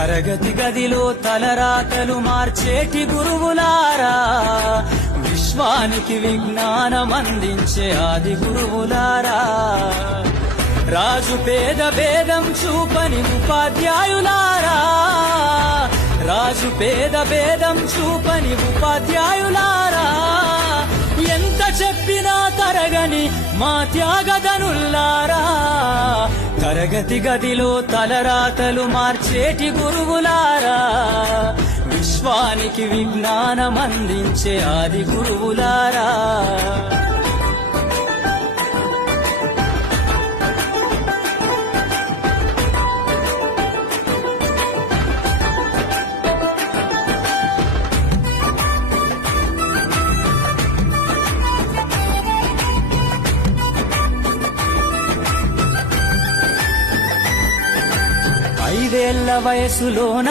తరగతి గదిలో తలరాతలు మార్చేటి గురువులారా, విశ్వానికి విజ్ఞానం అందించే ఆది గురువులారా, రాజు పేద భేదం చూపని ఉపాధ్యాయులారా, రాజు పేద భేదం చూపని ఉపాధ్యాయులారా, ఎంత చెప్పినా తరగని మా త్యాగదనుల్లారా, తరగతి గదిలో తలరాతలు మార్చేటి గురువులారా, విశ్వానికి విజ్ఞానం అందించే ఆది గురువులారా. ఐదేళ్ల వయసులోన